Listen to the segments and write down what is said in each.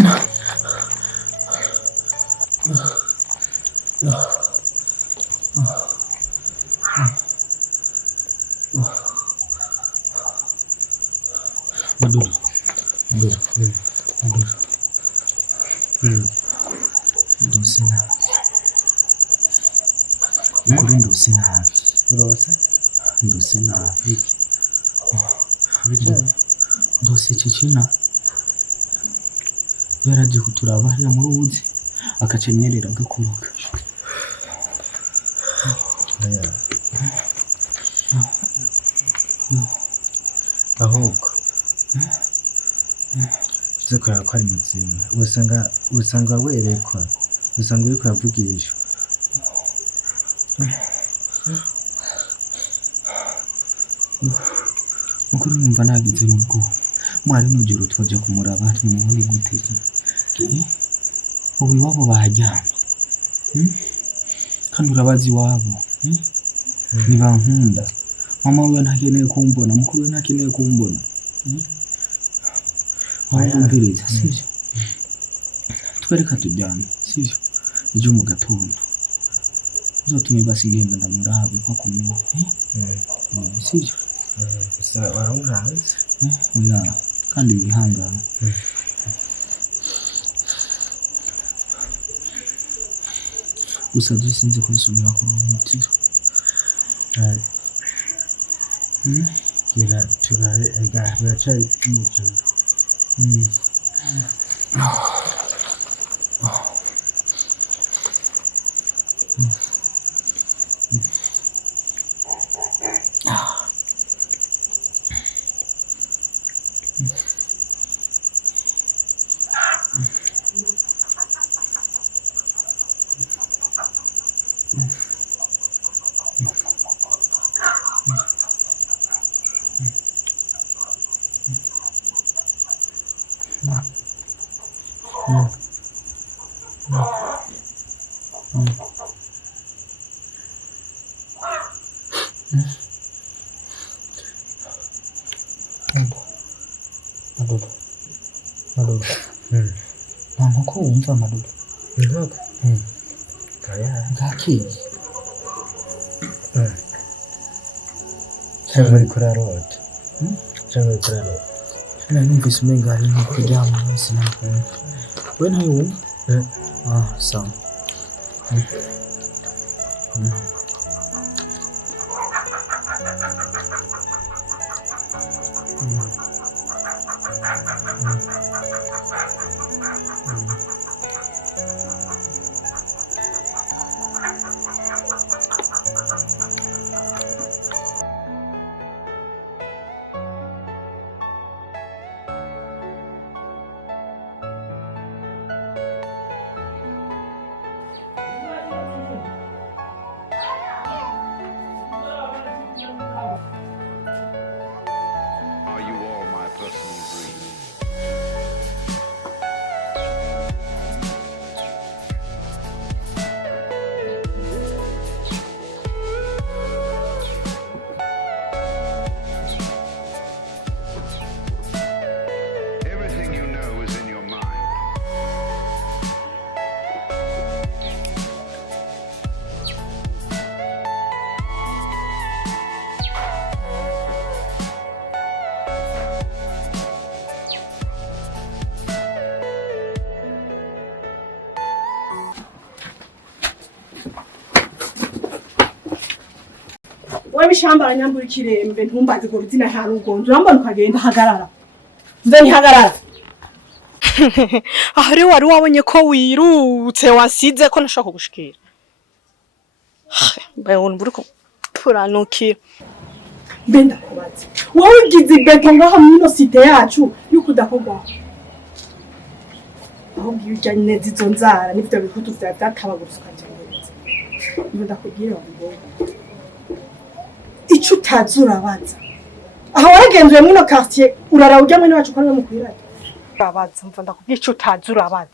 Dosina. Maduro. Dosina. Kuri dosina hafi. Urose? Dosina hafi. Bicara. Dose Cicina. Yaragiye kuturaba hariya muri ubuzi akacenyerera agakoroka. Aya. Ahubwo. Zikora ko ari muzima. Usanga werekwa. Usanga uriko yavugisha. Mukuru numva nagize nubwo mwari nugero twaje kumuraba tumubone guteze. Ubu iwabo bahajyanye. Kandi urabazi iwabo. Nibankunda. Mama we ntakeneye kumbona, mukuru we ntakeneye kumbona. Mbiriza sivyo. Twereka tujyane sivyo. Ejo mu gatondo. Nzotume basigenda ndamurabe kwa kumwe. Sivyo. Gusa warungaze. Oya kandi bihangana. Gusa dusinze kubisubira ku mutiro. Gira turabe biracari mw'ijoro. Madodo. Mama ko wumva madodo. Ndogo. Kaya. Ngaki. Cyangwa kurarota. Cyangwa kurarota. Nari numvise umenga ari nko kuryama hasi nakumva. We ntayo wumva? Sawa. Are you all my personal dreams? Everything you know is in your mind. Wewe shamba nyambura kirembe ntumbaze ngo ruzina harugonzo urambona ukagenda hagarara. Nze ntihagarara. Aho rero wari wabonye ko wirutse wasize ko nashaka kugushikira. Bayone buriko turanukira. Benda kubaza. Wowe ugize beto ngaha mwino site yacu yuko udakogwa. Aho byujya neza izo nzara n'ibyo bikutu bya byatabaguruka cyane. Niba ndakubwira ngo ico utazura abanza. Aho waragenzuye mwino quartier urara ujya mwene wacu kandi mukwirata. Urabaza mva ndakubwira ico utazura abanza.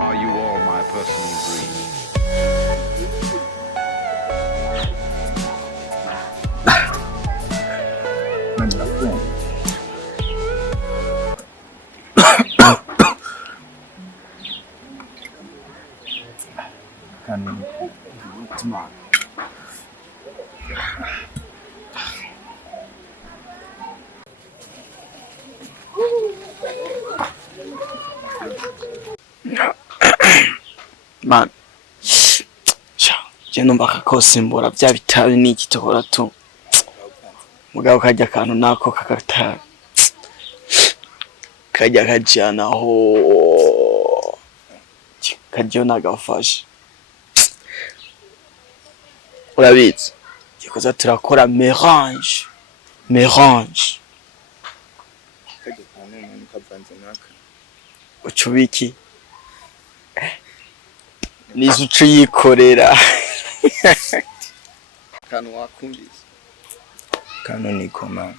Are you all my personal dreams? Man, je numva kakosimbura bya bitabi n'iki tohora tu mugabo kajya akantu nako kakatabi kajya kajyana ho kajya nagafashe urabizi gikoza turakora mélange kajya cyane umuntu kavanze naka ucubiki nizucu yikorera kanu wakumvise kano nikoma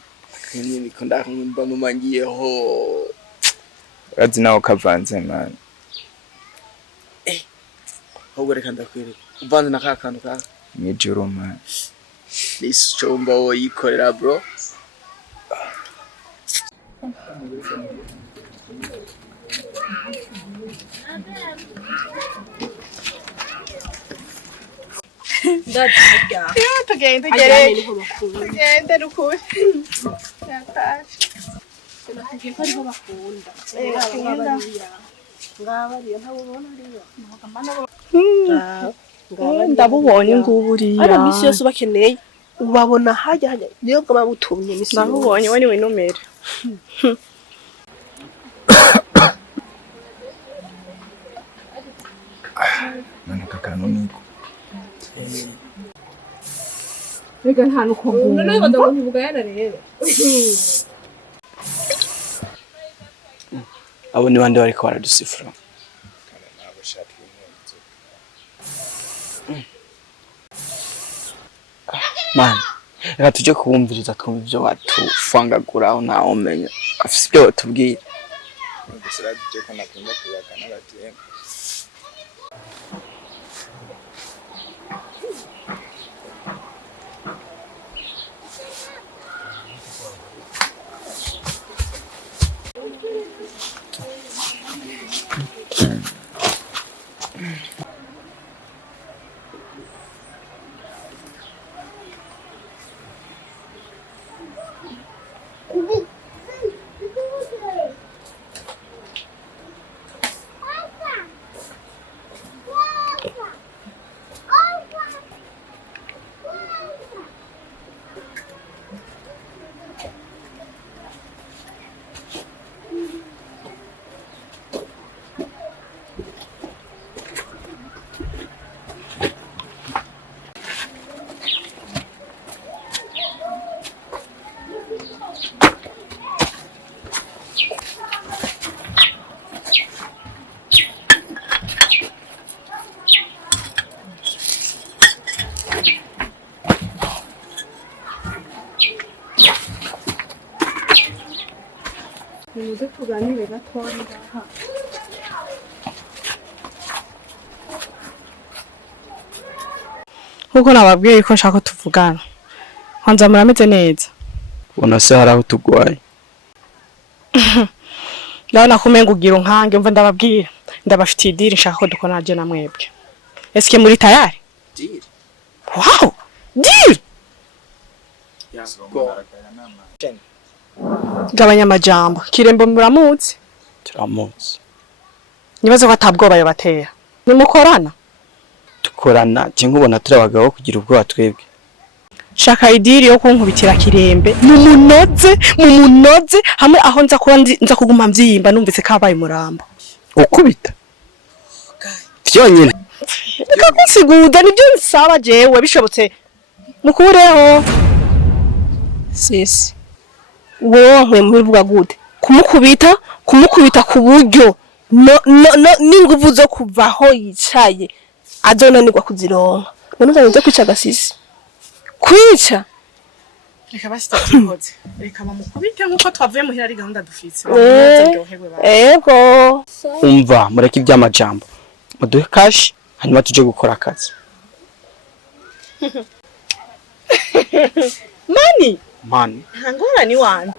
kani niko ndakumva mumangiyeho urazi nawe kavanze man ahubwo reka ndakwereka uvanze na kakantu ka nijoro man nisicomba wo yikorera bro Ndatsiga. Tugende Ajyanye gereye. niho bakunda. Tugende rukuri. Yataje. Nakugiye ko ariho bakunda. Bakunda. Ngabariyo ntabubona ariyo. Ndabubonye nguburiya. Ara misi yose bakeneye. Ubabona hajya niyo bwa butumye misi. Ndabubonye we ni we numero. manaka kano niko Rega nta nuko bumva. None ndavuga yana rero. abo ni bande bariko baradusifura nabo shati y'inzu man reka tuje kubumviriza twumva ibyo batufangagura aho ntawe umenya afise ibyo batubwira gusa radije ko nakunda kuyaga n'abatemba Nimuze tuganire gatoya ngaha. Kuko nababwiye ko nshaka tuvugana. Hanza murameze neza. ubona se hari aho tugwaye Ndabona ko umenga ugira unkange mva ndababwira. Ndabafitiye idiri nshaka ko dukora naje na mwebwe. Eske muri tayari? diri Wow! Deal! Gabanya amajambo. Kirembe muramutse. turamutse Nibaze ko atabwoba yabatera. Nimukorana? dukorana cyangwa ubona turi abagabo kugira ubwoba twebwe Shaka idiri yo kunkubitira Kirembe. Mumunoze hamwe aho nza kuguma mvyimba numvise kabaye murambo. ukubita vyonyine reka kunsiguza nibyo nsaba jewe bishobotse mukureho sisi wowe mwivuga gute kumukubita ku buryo n'inguvu zo kuvaho yicaye azonanirwa kuzironka none uzanye kwica agasisi kwica reka basitatihoze reka bamukubite nkuko twavuye muhira ari gahunda dufitse ego umva mureke iby'amajambo muduhe cash hanyuma tuje gukora akazi mani mani ntangora ni wanje